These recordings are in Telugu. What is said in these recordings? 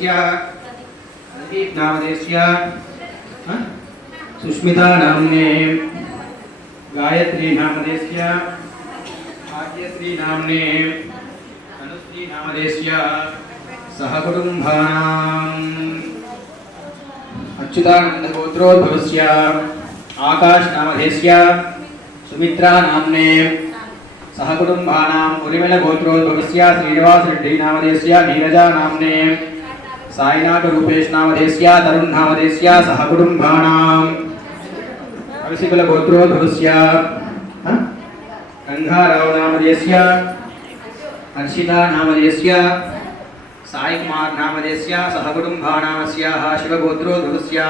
प्रदीप नामधेयस्य सुष्मिता नाम्ने गायत्री नामधेयस्य भाग्यश्री नाम्ने अनुश्री नामधेयस्य सहकुटुम्बानाम् अच्युतानंद गोत्रोद्भवस्य आकाश नामधेयस्य सुमित्रा नाम्ने सहकुटुम्बानां उरिमल गोत्रोद्भवस्य श्रीनिवास रेड्डी नामधेयस्य नीरजा नाम्ने साईनाथ रूपेश नामधेयस्य तरुण नामधेयस्य सहकुटुम्बानां अरसिकुल गोत्रोद्भवस्य गंगाराव नामधेयस्य हर्षिता नामधेयस्य साई कुमार नामधेयस्य सहकुटुम्बानामस्याः शिवगोत्रोद्भवस्य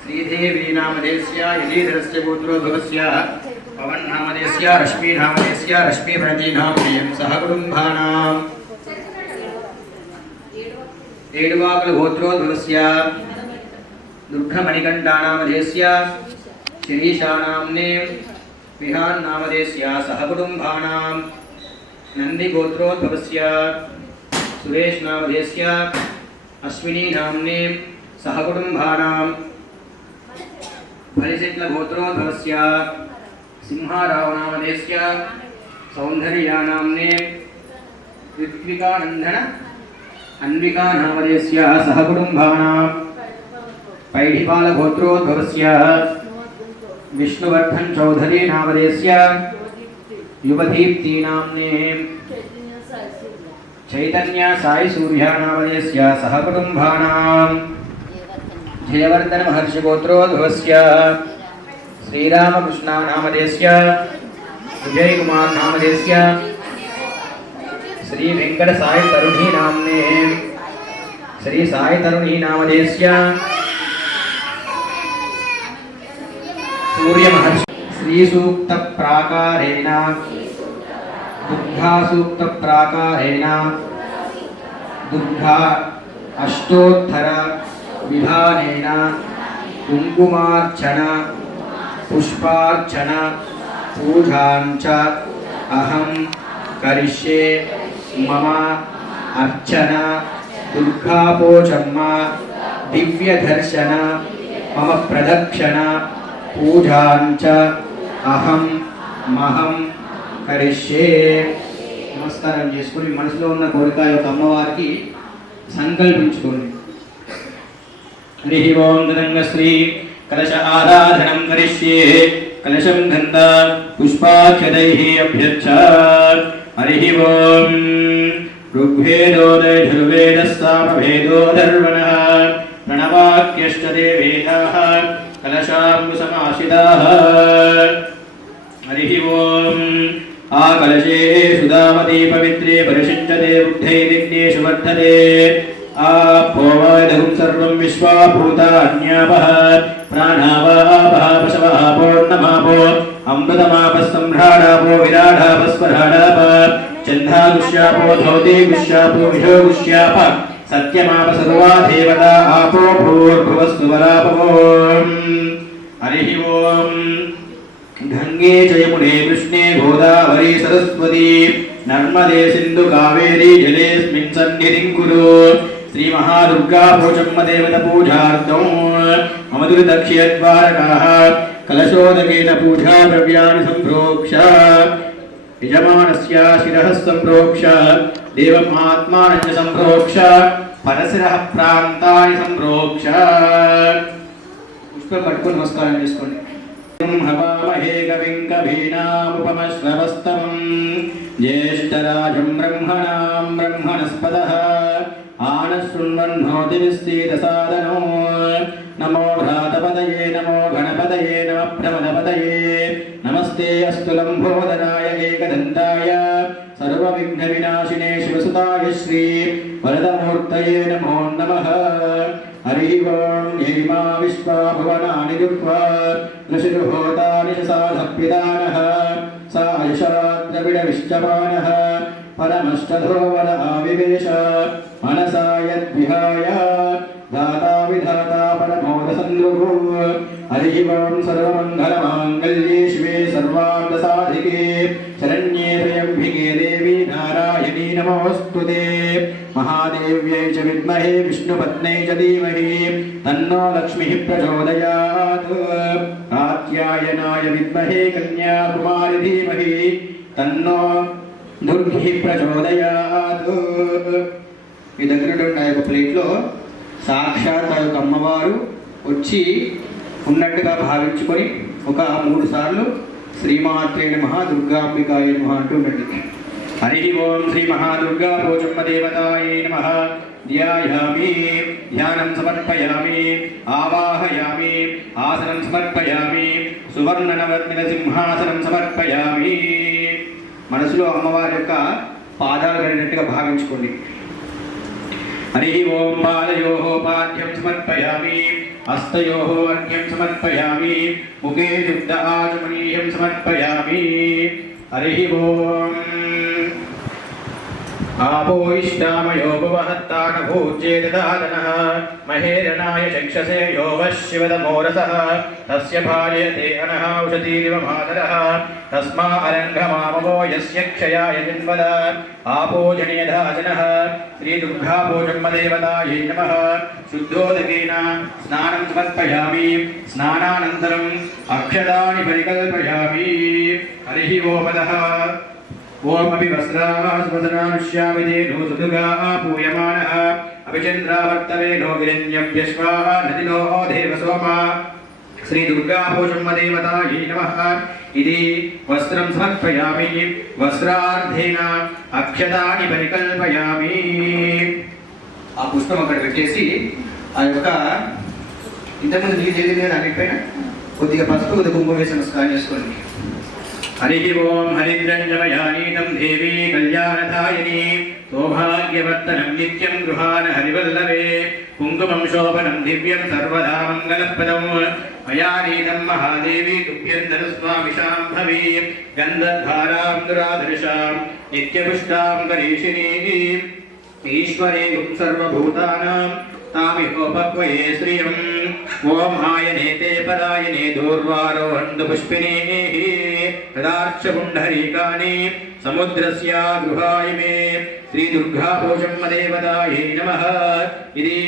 श्रीदेवी नामधेयस्य यलीधरस्य गोत्रोद्भवस्य पवन नामधेयस्य रश्मि नामधेयस्य रश्मि प्रति नाम्ने सहकुटुम्बानाम् एडवाकुल गोत्रोद्भवस्य दुर्गमणिकण्ठा नामधेयस्य शिरीषा नाम्ने विहान नामधेयस्य सहकुटुम्बानां नंदी गोत्रोद्भवस्य सुरेश नामधेयस्य अश्विनी नाम्ने सहकुटुम्बानां फलिशिक्ल गोत्रोद्भवस्य सिंहाराव नामधेयस्य सौंदर्या नाम्ने ऋत्विकानंदन अन्विका नामधेयस्य सहकुटुम्बानां पैडिपाल गोत्रोद्भवस्य विष्णुवर्धन चौधरी नामधेयस्य युवदीप्ति नाम्ने चैतन्य साई सूर्य नामधेयस्य सहकुटुम्बानां जयवर्धन महर्षि गोत्रोद्भवस्य श्रीरामकृष्ण नामधेयस्य विजय कुमार नामधेयस्य श्री वेंकट साई तरुणी नाम्ने श्री साई तरुणी नामधेयस्य सूर्य महर्षि श्री सूक्त प्राकारेण दुग्धा सूक्त प्राकारेण दुग्धा अष्टोत्तर विधानेन कुंकुमार्चन पुष्पार्चन पूजांच अहं करिष्ये मम अर्चना दुर्गापोचम्म दिव्य दर्शन मम प्रदक्षिण पूजांच अहं महं करिष्ये नमस्कारं చేసుకొని మనసులో ఉన్న కోరిక యొక్క అమ్మవారికి సంకల్పించుకోండి हरि ओम तदंगश्री कलश आराधनं करिष्ये कलशं गन्ध पुष्पाक्षतैः अभ्यर्चात् हरि ओम ऋग्वेदोदयधुर्वेदः सामवेदोधर्वणः प्रणवाक्यष्टदे वेदाः कलशाम्बुसमाशिताः हरि ओम आकलशे सुदामती पवित्रे परिषिञ्चते बुद्धे दिग्नेषु वर्धते आपोवदहुं सर्वं विश्वाभूतान्यापः प्राणावापः पशवः पूर्णमापो अमृतमापस्सम्भ्राडापो विराडापस्वराडाप चन्दागुष्यापो धौतेगुष्यापो विधोगुष्याप सत्यमाप सर्वा देवता आपो भूर्भुवस्तु वरापो हरिः ओम् गंगे च यमुने कृष्णे गोदावरी सरस्वती नर्मदे सिंधु कावेरी जलेऽस्मिन् सन्निधिं कुरु श्री महादुर्गा पूजम्म देवता पूजार्थं मम दुर्दक्षिणद्वारकाः कलशोदकेन पूजा द्रव्याणि सम्प्रोक्ष यजमानस्य शिरः सम्प्रोक्ष देवम् आत्मानं च सम्प्रोक्ष परशिरः प्रान्तानि सम्प्रोक्ष पुष्प पट्टुकोनि नमस्कारं చేసుకోండి हवामहे कविं कवीनामुपमश्रवस्तमं ज्येष्ठराजं ब्रह्मणां ब्रह्मणस्पतः आनशृण्वन्नोतिविश्चेदसादनो नमो भ्रातपदये नमो गणपतये नमः प्रमदपतये नमस्ते अस्तु लम्बोदराय एकदन्ताय सर्वविघ्नविनाशिने शिवसुताय श्री वरदमूर्तये नमो नमः हरि ओम यैमा विश्वा भुवनानि दुर्वा ऋषिर्होतानि च साधप्यदानः सा यशाद्रविडविश्चमानः परमष्टधो वर आविवेश मनसा यद्विहाय दाता विधाता परमोदसन्दुः हरि ओम सर्वमङ्गलमाङ्गल्ये शिवे सर्वार्थसाधिके शरण्ये त्र्यम्बिके देवी नारायणी नमोऽस्तुते महादेव्यै च विद्महे विष्णुपत्न्यै च धीमहि तन्नो लक्ष्मीः प्रचोदयात् कात्यायनाय विद्महे कन्याकुमारी धीमहि तन्नो दुर्गिः प्रचोदयात् మీ దగ్గర ఉన్న ఒక ప్లేట్లో సాక్షాత్ ఆ యొక్క అమ్మవారు వచ్చి ఉన్నట్టుగా భావించుకొని ఒక 3 సార్లు శ్రీమాత్రే నమః దుర్గాంబికాయ నమః అంటూ ఉండండి. హరి ఓం శ్రీ మహాదుర్గా పోచమ్మ దేవతాయే నమః ధ్యాయామి ధ్యానం సమర్పయామి ఆవాహయామి ఆసనం సమర్పయామి సువర్ణనవర్తిన సింహాసనం సమర్పయామి. మనసులో అమ్మవారి యొక్క పాదాలు కడిగినట్టుగా భావించుకోండి. हरि ओं पादयोः पाद्यं समर्पयामि हस्तयोः अर्घ्यं समर्पयामि मुखे शुद्ध आचमनीयं समर्पयामि. हरि ओं आपो इष्टामयो भुवहत्तानभूज्येददातनः महेरणाय चक्षसे यो वः शिवतमोरसः तस्य भार्यते अनः औषधीरिव मातरः तस्मा अरङ्घमामवो यस्य क्षयाय जिन्वद आपो जनियधाजनः श्रीदुर्गापोचम्मदेवतायै नमः. शुद्धोदकेन स्नानं समर्पयामि स्नानानन्तरम् अक्षतानि परिकल्पयामि. हरिः ओमदः ओमपि वस्त्रास्वसनानुष्यामिदेनो सुदुगा पूयमानः अभिचन्द्रावर्तवे नो गिरिण्यव्यश्वाः नदिनो देवसोमा श्रीदुर्गापोचम्मदेवतायै नमः. इति वस्त्रं समर्पयामि वस्त्रार्धेन अक्षतानि परिकल्पयामि. ఆ పుష్పం అక్కడ పెట్టేసి ఆ యొక్క ఇంతకుముందు నీళ్ళు జరిగింది కదా అన్నిటిపైన కొద్దిగా పసుపు కొద్దిగా కుంకుమ వేసి నమస్కారం చేసుకోండి. हरि ओं हरिद्रञ्जमयानीतं देवी कल्याणदायिनी सौभाग्यवर्धनं नित्यं गृहाण हरिवल्लभे कुङ्कुमं शोभनं दिव्यं सर्वदा मङ्गलप्रदं मया नीतं महादेवी तुभ्यं धनुस्वामिषां भवे गन्धद्वारां दुराधर्षां नित्यपुष्टां गणेशिनी ईश्वरे सर्वभूतानां तामिहोपक्वये श्रियम्. ओम आयनेते परायणे दूर्वारोहन्तु पुष्पिणीः तदार्चपुण्डरीकानि समुद्रस्य गृहाय मे. श्रीदुर्गापोचम्मदेवतायै नमः. इति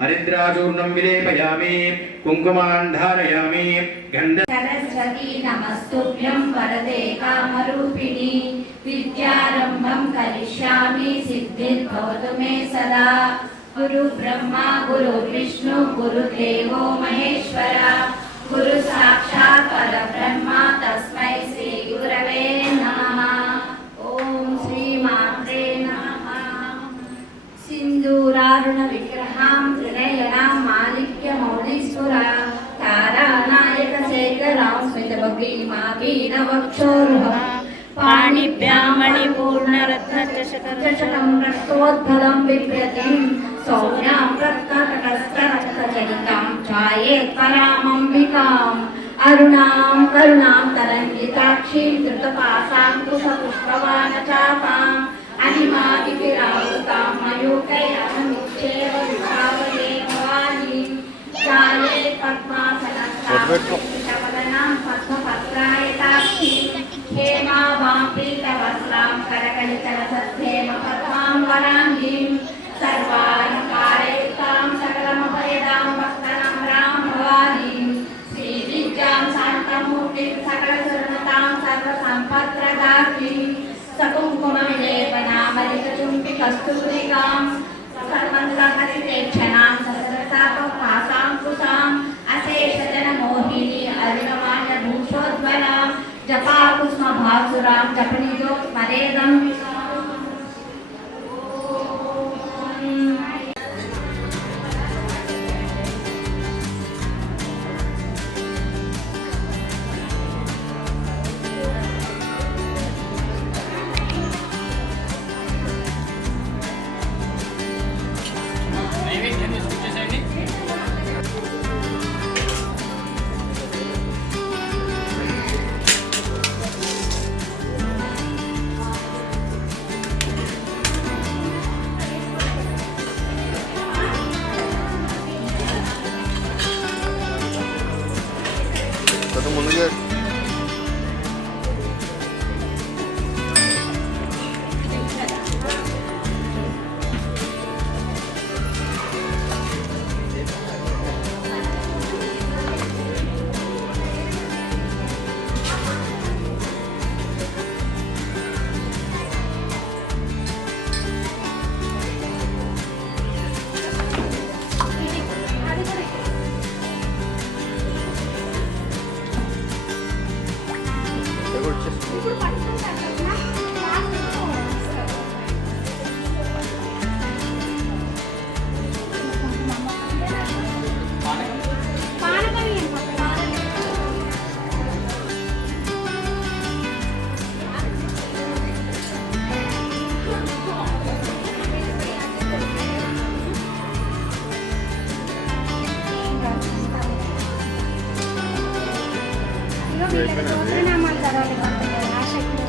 हरिद्राचूर्णं विलेपयामि कुङ्कुमान् धारयामि गन्ध सरस्वती नमस्तुभ्यं वरदे कामरूपिणी विद्यारम्भं करिष्यामि सिद्धिर्भवतु मे सदा. गुरु ब्रह्मा गुरु विष्णु गुरुदेवो महेश्वरा गुरु साक्षात् परब्रह्म तस्मै श्री गुरवे नमः. ओम श्री मात्रे नमः. सिंदूरारुण विग्रहां त्रिनयनां मालिक्य मौलीश्वरा तारानायक शेखरां स्मितभगीमाकीनवक्षोरुहं पाणिभ्यां मणिपूर्णरत्नचषकं रक्तोद्भलं बिभ्रतिं सौम्यां रत्नकटस्थचरितां ఛాయేత్ పరామంబికాం అరుణాం కరుణాం తరంగితాక్షీం ధృతపాశాంకుశపుష్పవానచాపాం అనిమాదివిరావృతాం మయూకైరహమిచ్చేవ విభావయే భవానీం ఛాయేత్ పద్మాసనస్థాం పద్మపత్రాయతాక్షీం హేమాభాం పీతవస్త్రాం కరకలితలసద్ధేమ పద్మాం వరాంగీం सर्वालङ्कारयुक्तां सकलमभयदां भक्तनम्रां भवानीं श्रीविद्यां शान्तमूर्तिं सकलसुरनतां सर्वसम्पत्प्रदात्रीं सकुङ्कुमविलेपनामलितचुम्बिकस्तूरिकां सर्वन्तहरितेक्षणां सहस्रशापपाशाङ्कुशाम् अशेषजनमोहिनी अरुणमाल्यभूषोज्ज्वलां जपाकुस्मभासुरां जपनिजोत्स्मरेदं ముందుగా ఇప్పుడు పట్టుకుంటారు కదా పానకని నామాలు చదవాలి ఆసక్తి